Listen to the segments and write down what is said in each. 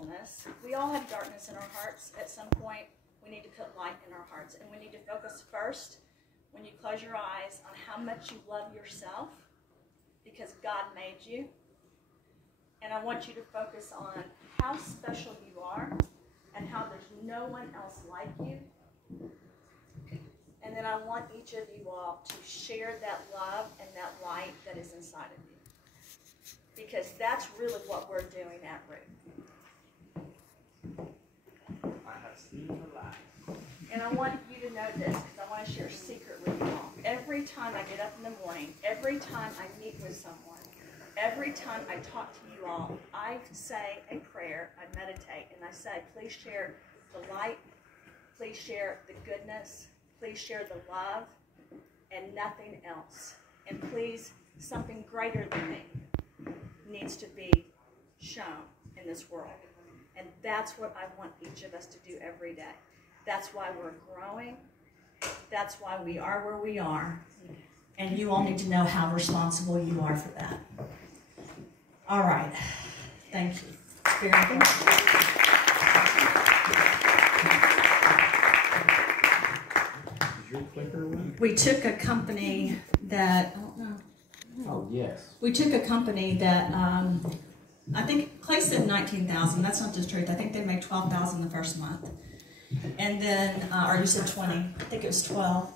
faithfulness. We all have darkness in our hearts. At some point, we need to put light in our hearts. And we need to focus first, when you close your eyes, on how much you love yourself, because God made you. And I want you to focus on how special you are and how there's no one else like you. And then I want each of you all to share that love and that light that is inside of you. Because that's really what we're doing at Root. I have seen the light. And I want you to know this, because I want to share a secret with you all. Every time I get up in the morning, every time I meet with someone, every time I talk to you all, I say a prayer, I meditate, and I say, please share the light, please share the goodness, please share the love, and nothing else. And please, something greater than me needs to be shown in this world. And that's what I want each of us to do every day. That's why we're growing. That's why we are where we are. And you all need to know how responsible you are for that. All right. Thank you. Very good. Is your clicker one? We took a company that, I don't know. Oh, yes. We took a company that, I think Clay said 19,000. That's not the truth. I think they made 12,000 the first month. And then, or you said 20. I think it was 12.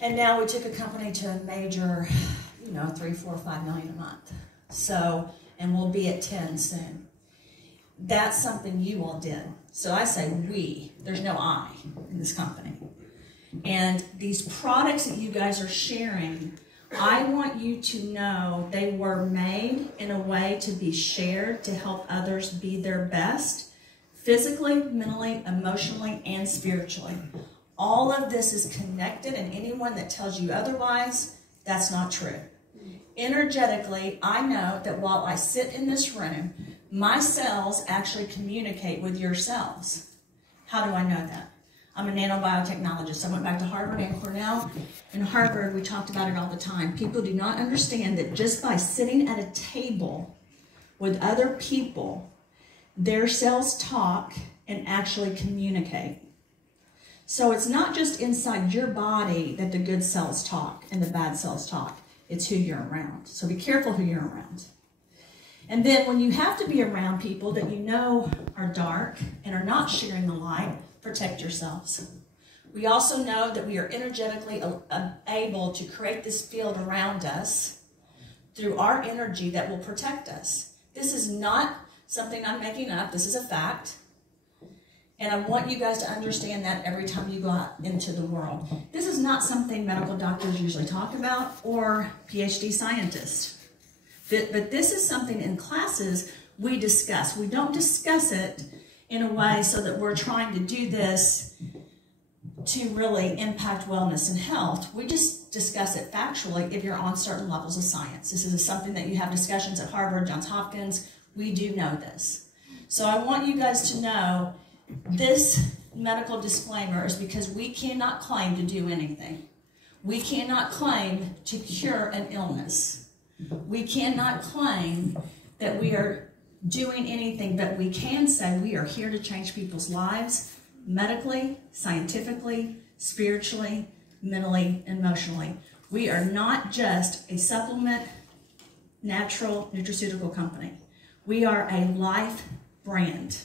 And now we took a company to a major, 3, 4, 5 million a month. So, and we'll be at 10 soon. That's something you all did. So I say we. There's no I in this company. And these products that you guys are sharing, I want you to know they were made in a way to be shared to help others be their best, physically, mentally, emotionally, and spiritually. All of this is connected, and anyone that tells you otherwise, that's not true. Energetically, I know that while I sit in this room, my cells actually communicate with your cells. How do I know that? I'm a nanobiotechnologist. I went back to Harvard and Cornell. In Harvard, we talked about it all the time. People do not understand that just by sitting at a table with other people, their cells talk and actually communicate. So it's not just inside your body that the good cells talk and the bad cells talk. It's who you're around. So be careful who you're around. And then when you have to be around people that you know are dark and are not sharing the light, protect yourselves. We also know that we are energetically able to create this field around us through our energy that will protect us. This is not something I'm making up. This is a fact. And I want you guys to understand that every time you go out into the world. This is not something medical doctors usually talk about or PhD scientists. But this is something in classes we discuss. We don't discuss it in a way so that we're trying to do this to really impact wellness and health. We just discuss it factually if you're on certain levels of science. This is something that you have discussions at Harvard, Johns Hopkins. We do know this. So I want you guys to know this medical disclaimer is because we cannot claim to do anything. We cannot claim to cure an illness. We cannot claim that we are doing anything, but we can say we are here to change people's lives medically, scientifically, spiritually, mentally, emotionally. We are not just a supplement, natural nutraceutical company. We are a life brand.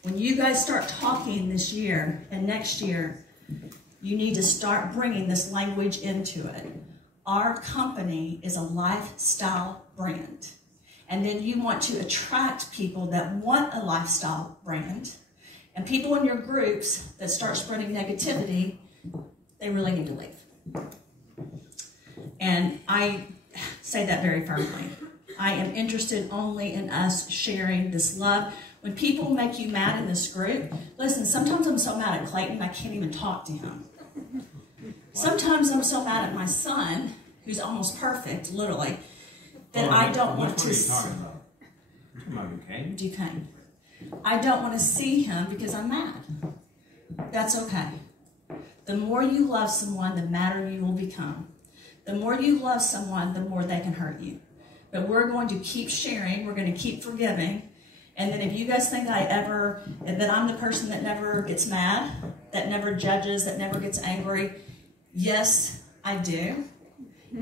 When you guys start talking this year and next year, you need to start bringing this language into it. Our company is a lifestyle brand. And then you want to attract people that want a lifestyle brand. And people in your groups that start spreading negativity, they really need to leave. And I say that very firmly. I am interested only in us sharing this love. When people make you mad in this group, listen, sometimes I'm so mad at Clayton, I can't even talk to him. Sometimes I'm so mad at my son, who's almost perfect, literally, that I don't want to... What are you talking about? You're talking about Duquesne? Duquesne. I don't want to see him because I'm mad. That's okay. The more you love someone, the madder you will become. The more you love someone, the more they can hurt you. But we're going to keep sharing. We're going to keep forgiving. And then if you guys think that I'm the person that never gets mad, that never judges, that never gets angry, yes, I do.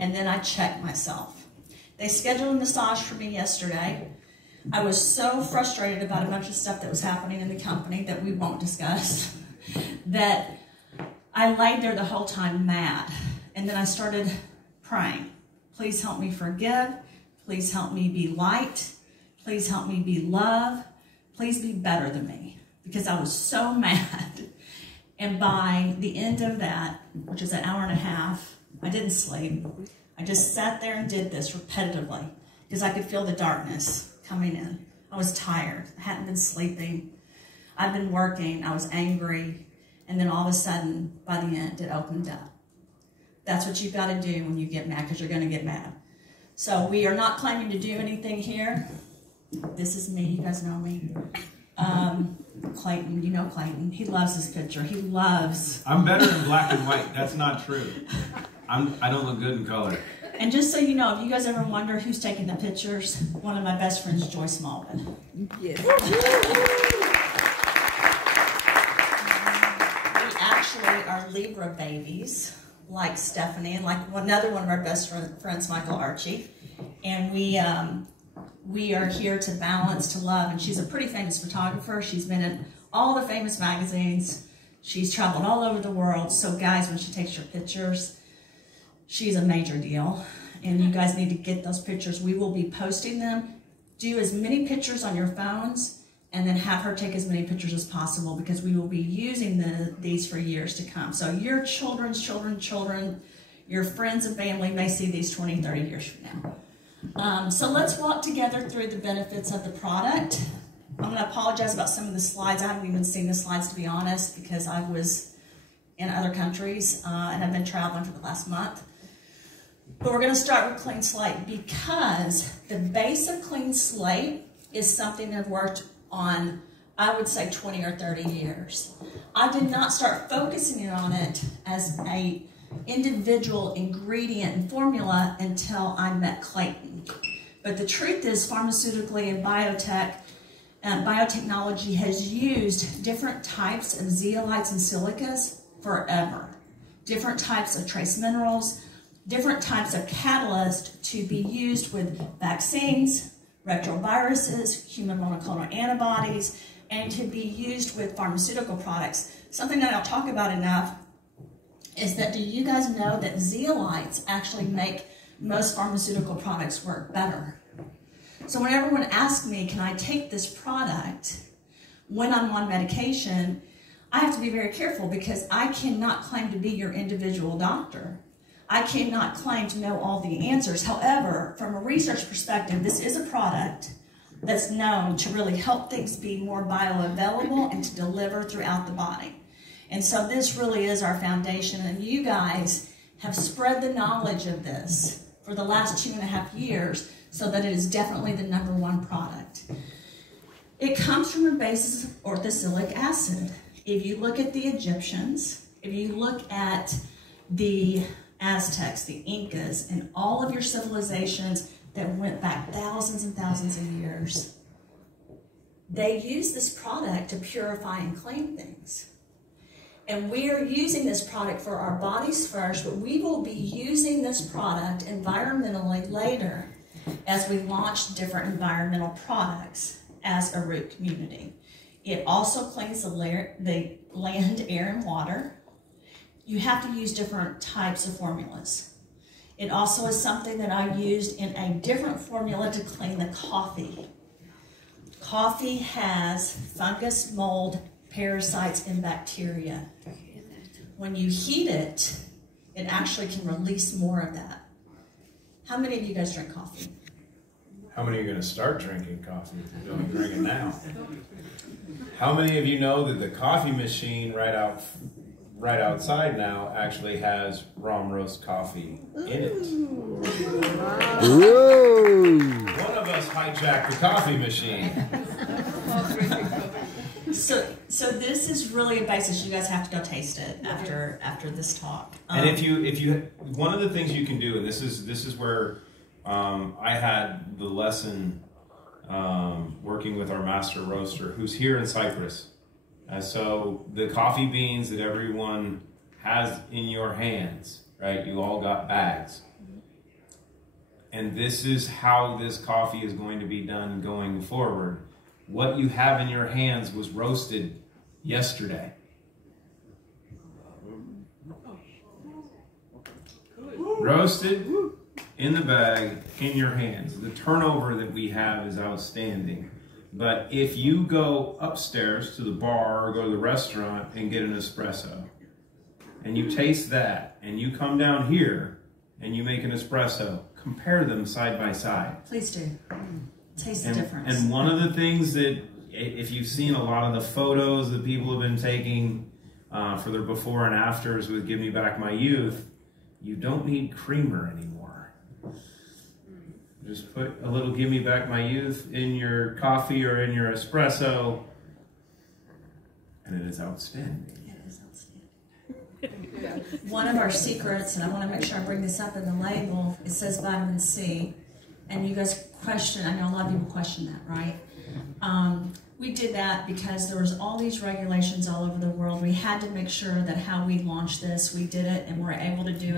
And then I check myself. They scheduled a massage for me yesterday. I was so frustrated about a bunch of stuff that was happening in the company that we won't discuss, that I laid there the whole time mad. And then I started praying. Please help me forgive. Please help me be light. Please help me be love. Please be better than me. Because I was so mad. And by the end of that, which is an hour and a half, I didn't sleep. I just sat there and did this repetitively because I could feel the darkness coming in. I was tired. I hadn't been sleeping. I'd been working. I was angry. And then all of a sudden, by the end, it opened up. That's what you've got to do when you get mad, because you're going to get mad. So we are not claiming to do anything here. This is me. You guys know me. Clayton, you know Clayton. He loves this picture. He loves... I'm better in black and white. That's not true. I don't look good in color. And just so you know, if you guys ever wonder who's taking the pictures, one of my best friends, Joyce Malden. Yes. We actually are Libra babies, like Stephanie, and like another one of our best friends, Michael Archie. And we are here to balance, to love. And she's a pretty famous photographer. She's been in all the famous magazines. She's traveled all over the world. So guys, when she takes your pictures, she's a major deal. And you guys need to get those pictures. We will be posting them. Do as many pictures on your phones and then have her take as many pictures as possible, because we will be using these for years to come. So your children's children, your friends and family may see these 20, 30 years from now. So let's walk together through the benefits of the product. I'm going to apologize about some of the slides. I haven't even seen the slides, to be honest, because I was in other countries and I've been traveling for the last month. But we're going to start with Clean Slate, because the base of Clean Slate is something I've worked on, I would say 20 or 30 years. I did not start focusing on it as a individual ingredient and formula until I met Clayton. But the truth is, pharmaceutically and biotechnology has used different types of zeolites and silicas forever. Different types of trace minerals, different types of catalysts to be used with vaccines, retroviruses, human monoclonal antibodies, and to be used with pharmaceutical products. Something that I don't talk about enough is that, do you guys know that zeolites actually make most pharmaceutical products work better? So when everyone asks me, can I take this product when I'm on medication, I have to be very careful, because I cannot claim to be your individual doctor. I cannot claim to know all the answers. However, from a research perspective, this is a product that's known to really help things be more bioavailable and to deliver throughout the body. And so this really is our foundation, and you guys have spread the knowledge of this for the last 2.5 years, so that it is definitely the #1 product. It comes from a basis of orthosilic acid. If you look at the Egyptians, if you look at the Aztecs, the Incas, and all of your civilizations that went back thousands and thousands of years, they used this product to purify and clean things. And we are using this product for our bodies first, but we will be using this product environmentally later as we launch different environmental products as a root community. It also cleans the land, air, and water. You have to use different types of formulas. It also is something that I used in a different formula to clean the coffee. Coffee has fungus, mold, parasites, and bacteria. When you heat it, it actually can release more of that. How many of you guys drink coffee? How many are going to start drinking coffee if you don't drink it now? How many of you know that the coffee machine right outside now actually has rahm roast coffee in it? Ooh. One of us hijacked the coffee machine. So this is really a basis. You guys have to go taste it after this talk. And if you one of the things you can do, and this is where I had the lesson working with our master roaster who's here in Cyprus. So the coffee beans that everyone has in your hands, right? You all got bags. And this is how this coffee is going to be done going forward. What you have in your hands was roasted yesterday. Roasted in the bag, in your hands. The turnover that we have is outstanding. But if you go upstairs to the bar or go to the restaurant and get an espresso, and you taste that, and you come down here and you make an espresso, compare them side by side. Please do. Taste the difference. And one of the things that, if you've seen a lot of the photos that people have been taking for their before and afters with Give Me Back My Youth, you don't need creamer anymore. Just put a little Give Me Back My Youth in your coffee or in your espresso, and it is outstanding. It is outstanding. One of our secrets, and I want to make sure I bring this up in the label, it says vitamin C. And you guys question, I know a lot of people question that, right? We did that because there was all these regulations all over the world. We had to make sure that how we launched this, we did it, and we're able to do it.